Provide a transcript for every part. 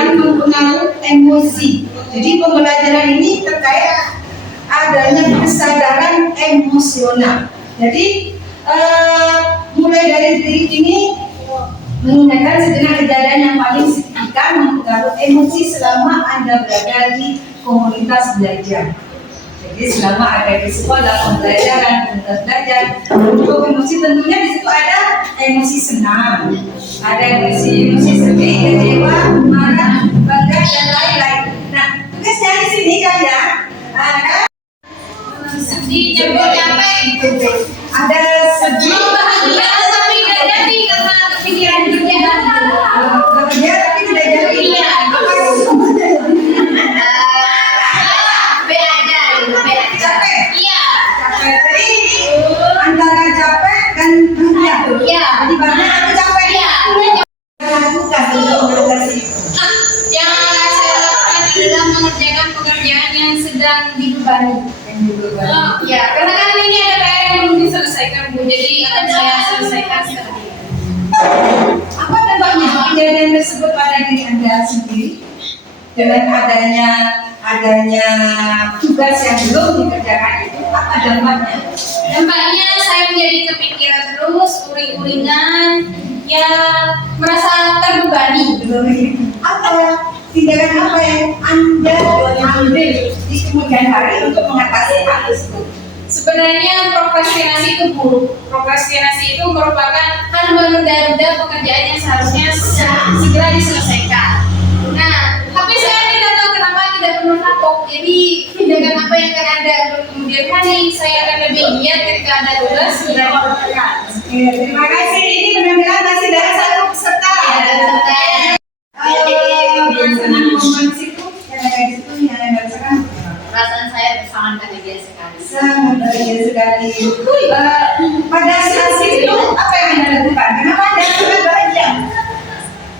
Mempengaruhi emosi. Jadi pembelajaran ini terkait adanya kesadaran emosional. Jadi mulai dari titik ini mengingatkan sejenak kejadian yang paling signifikan mempengaruhi emosi selama Anda berada di komunitas belajar. Jadi selama ada di sekolah dalam pembelajaran, komunitas belajar, untuk emosi tentunya di situ ada emosi senang, ada emosi sedih, kecewa, marah, bangga dan lain-lain. Nah, tugasnya di sini kalian ada sedih, capek, ada sedih, bahagia tapi nggak jadi karena kepikiran kerjaan. kerja tapi tidak jadi. Capek. Iya. Capek. Jadi antara capek dan bahagia. Iya. Jadi bahagia atau capek? Iya. Lakukan untuk meditasi. Yang saya lakukan adalah mengerjakan pekerjaan yang sedang dibebani. Ya, karena kan ini ada PR yang belum diselesaikan, Bu. Jadi akan saya selesaikan sekarang. Apa dampaknya kejadian tersebut pada diri Anda sendiri? Dengan adanya tugas yang belum dikerjakan itu, apa dampaknya? Dampaknya saya menjadi kepikiran terus, uring-uringan, ya merasa terbebani. Apa tindakan apa yang Anda ambil di kemudian hari untuk mengatasi hal tersebut? Sebenarnya prokrastinasi itu buruk. Prokrastinasi itu merupakan hal menunda-nunda pekerjaan yang seharusnya segera diselesaikan. Nah, tapi saya tidak tahu kenapa tidak pernah kapok. Jadi tindakan apa yang akan Anda ambil kemudian hari, saya akan lebih giat ketika ada tugas segera dikerjakan. Terima kasih. Ini penampilan masih dari satu peserta. Senang momen situ yang ada di situ yang Anda rasakan. Perasaan saya sangat bahagia sekali. Sangat bahagia sekali. Pada saat itu apa yang Anda lakukan? Kenapa Anda sangat bahagia?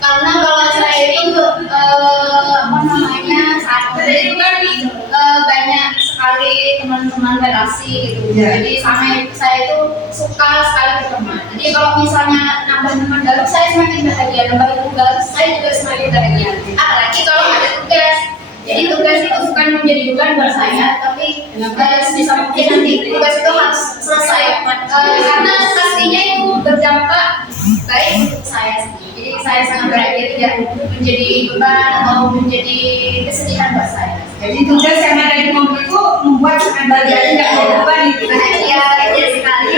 Karena kalau saya itu saat kerja itu kan banyak sekali teman-teman redaksi gitu. Jadi saya itu suka sekali berteman. Jadi kalau misalnya nambah teman baru, saya semakin bahagia. Nambah tugas, saya juga semakin bahagia. Apalagi kalau ada tugas. Jadi tugas itu bukan menjadi beban buat saya, tapi bisa mungkin nanti tugas itu harus selesai. Karena pastinya itu berdampak baik untuk saya sendiri. Jadi saya sangat bahagia tidak menjadi beban atau menjadi kesedihan buat saya. Jadi tugas yang ada di mobil itu membuat sangat bahagia, tidak beban itu. Bahagia sekali.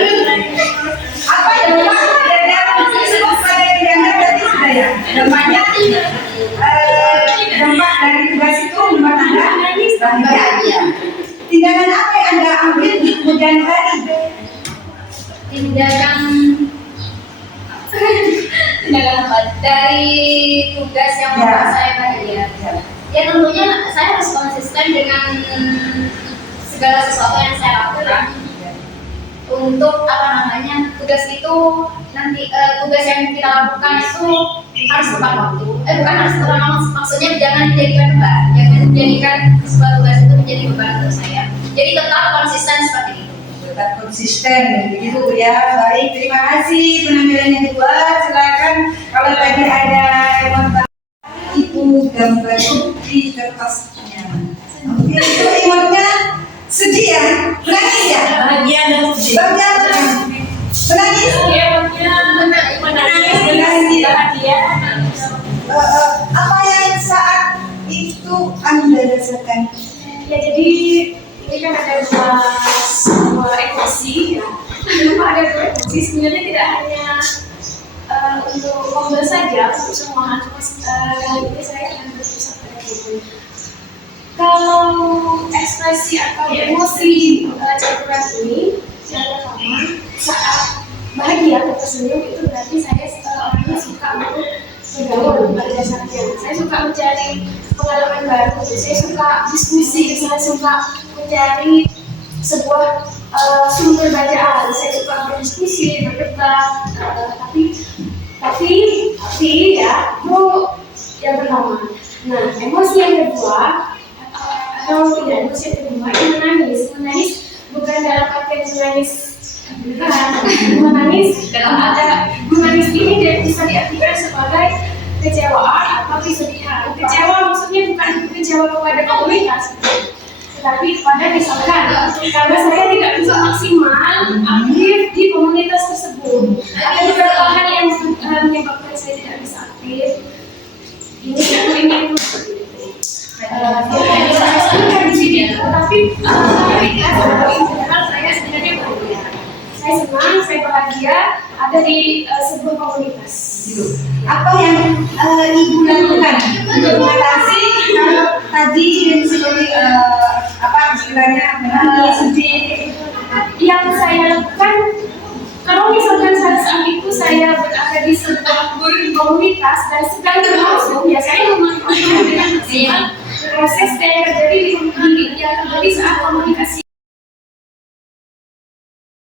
Apa dampak dari apa tersebut pada diri Anda berarti sudah ya? Dampaknya dampak dari tugas itu membuat Anda bahagia. Tindakan apa yang Anda ambil di kemudian hari? Tindakan apa? Dari tugas yang membuat saya bahagia. Ya tentunya saya harus konsisten dengan segala sesuatu yang saya lakukan. Untuk tugas itu nanti tugas yang kita lakukan itu harus tepat waktu. Bukan harus tepat waktu, maksudnya jangan dijadikan beban, jangan menjadikan sebuah tugas itu menjadi beban untuk saya. Jadi tetap konsisten seperti itu. Tetap konsisten, begitu ya. Baik, terima kasih. Penampilan yang kedua, silakan. Kalau tadi ada yang itu gambar di kertasnya. Oke, itu emotnya sedih ya, menangis ya. Bahagia dan sedih. Bahagia menangis. Menangis bahagia. Apa yang saat itu Anda rasakan? Ya jadi ini kan ada dua emosi ya. Kenapa ada dua emosi? Sebenarnya tidak hanya untuk ngobrol saja, untuk semua. Kali ini saya akan berpusat pada itu. Kalau sensasi atau emosi campuran ini yang pertama saat bahagia atau tersenyum itu berarti saya orangnya suka untuk bergaul pada dasarnya. Saya suka mencari pengalaman baru, saya suka diskusi, saya suka mencari sebuah sumber bacaan, saya suka berdiskusi, berdebat, tapi ya itu yang pertama. Nah, emosi yang kedua atau tidak emosi yang kedua itu menangis bukan dalam arti menangis menangis ini tidak bisa diartikan sebagai kecewaan atau kesedihan. Kecewa maksudnya bukan kecewa kepada komunitas, tetapi kepada misalkan karena saya tidak bisa maksimal aktif di komunitas tersebut. Ada beberapa hal yang menyebabkan saya tidak bisa aktif. Ini saya sebutkan di sini, tetapi saya sebenarnya bahagia. Saya senang, saya bahagia ada di sebuah komunitas. Apa yang ibu lakukan untuk mengatasi kalau tadi seperti istilahnya sedih? Yang saya lakukan, kalau misalkan saat itu saya berada di sebuah komunitas dan sedang berlangsung, ya saya memanfaatkan dengan maksimal proses yang terjadi yang terjadi saat komunikasi